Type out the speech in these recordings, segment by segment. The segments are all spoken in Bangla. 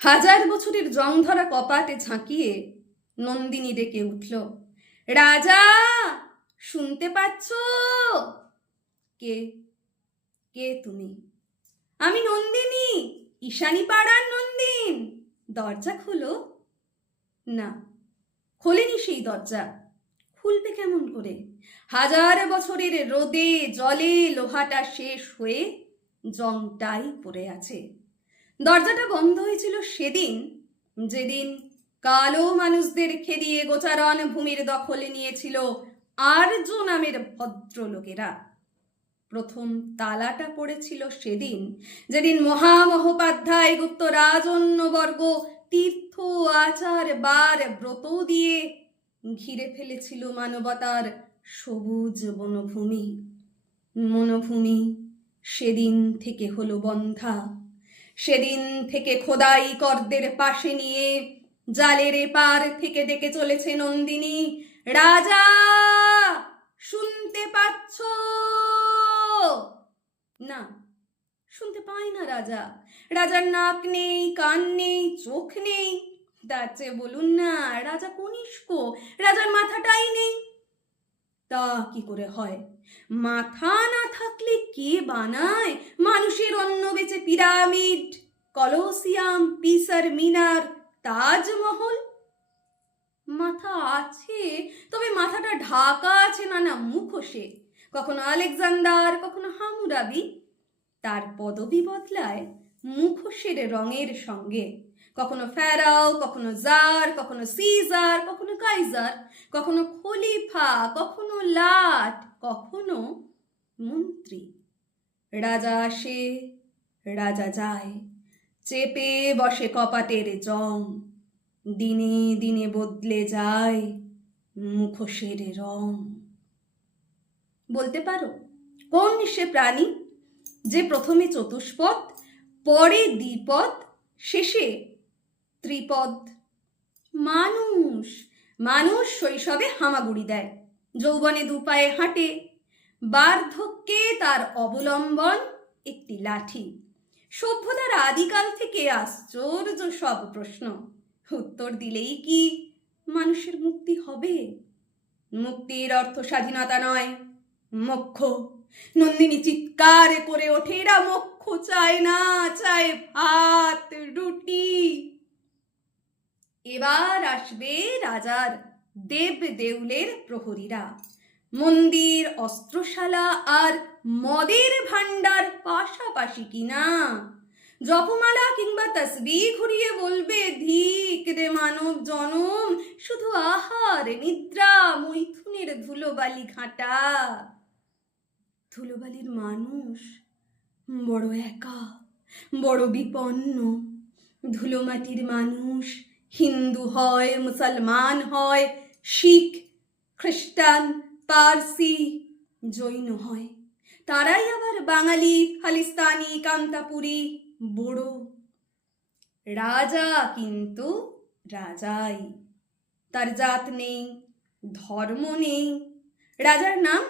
হাজার বছরের জং ধরা কপাটে ঝাঁকিয়ে নন্দিনী ডেকে উঠল, রাজা, শুনতে পাচ্ছ? কে? কে তুমি? আমি নন্দিনী ঈশানী পাড়ার নন্দিন। দরজা খোলো। না, খোলেনি সেই দরজা। খুলবে কেমন করে? হাজার বছরের রোদে জলে লোহাটা শেষ হয়ে জংটাই পড়ে আছে। দরজাটা বন্ধ হয়েছিল সেদিন। যেদিন কালো মানুষদের খেদিয়ে গোচারণ ভূমির দখলে নিয়েছিল আর্য নামের ভদ্রলোকেরা। প্রথম তালাটা পড়েছিল সেদিন, যেদিন মহামহোপাধ্যায় গুপ্ত রাজন্যবর্গ তীর্থ আচার বার ব্রত দিয়ে ঘিরে ফেলেছিল মানবতার সবুজ বনভূমি। মনভূমি সেদিন থেকে হলো বন্ধা। সেদিন থেকে খোদাই করদের পাশে নিয়ে জালের এপার থেকে ডেকে চলেছে নন্দিনী, রাজা, শুনতে পাচ্ছ? না, শুনতে পাই না রাজা। রাজার নাক নেই, কান নেই, চোখ নেই। তার চেয়ে বলুন না, রাজা কনিষ্ক, রাজার মাথাটাই নেই। তা কি করে হয়? মাথা না থাকলে কে বানায়? মানুষের অন্ন বেচে পিরামিড, কলোসিয়াম, পিসার মিনার, তাজমহল? মাথা আছে, তবে মাথাটা ঢাকা আছে নানা মুখোশে। কখনো আলেকজান্ডার, কখনো হামুরাবি। তার পদবি বদলায় মুখোশের রঙের সঙ্গে। কখনো ফেরাও, কখনো জার, কখনো সিজার, কখনো কাইজার, কখনো খলিফা, কখনো লাট, কখনো মন্ত্রী। রাজা আসে, রাজা যায়। চেপে বসে কপাটের জং। দিনে দিনে বদলে যায় মুখোশের রং। বলতে পারো, কোন সে প্রাণী যে প্রথমে চতুষ্পদ, পরে দ্বিপদ, শেষে ত্রিপদ? মানুষ মানুষ শৈশবে হামাগুড়ি দেয়। যৌবনে দুপায়ে হাঁটে বার্ধক্যে তার অবলম্বন একটি লাঠি। সভ্যতার আদিকাল থেকে আশ্চর্য সব প্রশ্ন। উত্তর দিলেই কি মানুষের মুক্তি হবে? মুক্তির অর্থ স্বাধীনতা নয়, মোক্ষ। নন্দিনী চিৎকার করে ওঠে, এরা মোক্ষ চায় না, চায় ভাত, রুটি। এবার আসবে রাজার দেব দেউলের প্রহরীরা। মন্দির, অস্ত্রশালা আর মদের ভাণ্ডার পাশাপাশি কিনা জপমালা কিংবা তসবি ঘুরিয়ে বলবে, ধিক রে মানব জনম, শুধু আহার নিদ্রা, মৈথুনের ধুলোবালি ঘাঁটা। ধুলোবালির মানুষ বড় একা, বড় বিপন্ন। ধুলোমাটির মানুষ হিন্দু হয়, মুসলমান হয়, শিখ, খ্রিস্টান পারসি জৈন হয়। তারাই আবার বাঙালি, খালিস্তানি, কান্তাপুরি, বড়ো। রাজা কিন্তু রাজাই। তার জাত নেই, ধর্ম নেই। রাজার নাম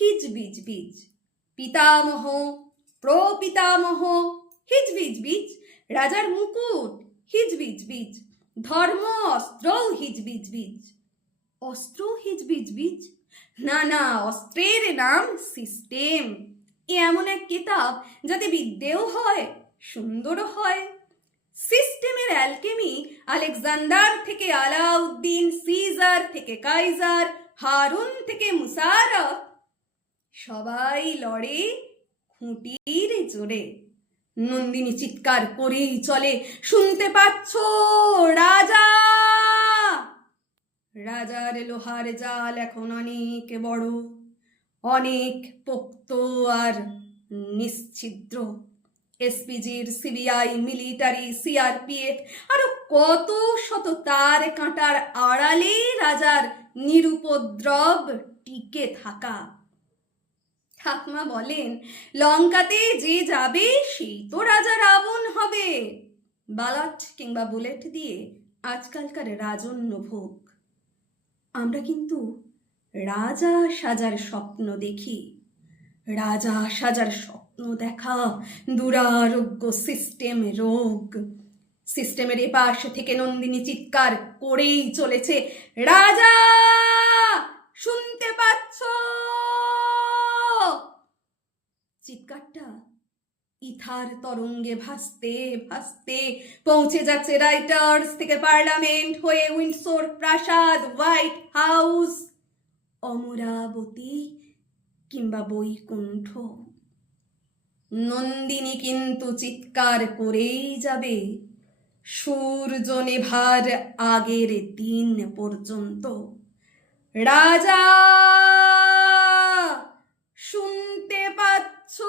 হিজবিজ বীজ। পিতামহ, প্রপিতামহ, হিজবিজ বীজ। রাজার মুকুট হিজবিজ বীজ। ধর্ম অস্ত্র হিজবিজ বীজ। অস্ত্র হিজবিজ বীজ। না না, অস্ত্রের নাম সিস্টেম এ এমন এক কিতাব যাতে বিদ্যেও হয়, সুন্দরও হয়। সিস্টেমের অ্যালকেমি আলেকজান্ডার থেকে আলাউদ্দিন, সিজার থেকে কাইজার, হারুন থেকে মুসারফ। সবাই লড়ে খুঁটির জোরে। নন্দিনী চিৎকার করেই চলে, শুনতে পাচ্ছ, রাজা! রাজার লোহার জাল এখন অনেক বড়, অনেক পোক্ত আর নিশ্ছিদ্র। এসপিজির সিবিআই, মিলিটারি, সিআরপিএফ, আরও কত শত তার কাঁটার আড়ালে রাজার নিরুপদ্রব টিকে থাকা। ঠাকমা বলেন, লঙ্কাতে যে যাবে সেই তো রাজা রাবণ হবে। বালাট কিংবা বুলেট দিয়ে আজকালকার রাজন্য ভোগ আমরা কিন্তু রাজা সাজার স্বপ্ন দেখি। রাজা সাজার স্বপ্ন দেখা দুরারোগ্য সিস্টেম রোগ। সিস্টেমের এপাশ থেকে নন্দিনী চিৎকার করেই চলেছে, রাজা, শুনতে পাচ্ছ? চিৎকারটা ইথার তরঙ্গে ভাসতে ভাসতে পৌঁছে যাচ্ছে রাইটার্স থেকে পার্লামেন্ট হয়ে উইন্ডসোর প্রাসাদ, হোয়াইট হাউস, অমরাবতী কিংবা বৈকুণ্ঠ। নন্দিনী কিন্তু চিৎকার করেই যাবে। সূর্য নেভার আগের দিন পর্যন্ত। রাজা, শুনতে পাচ্ছ?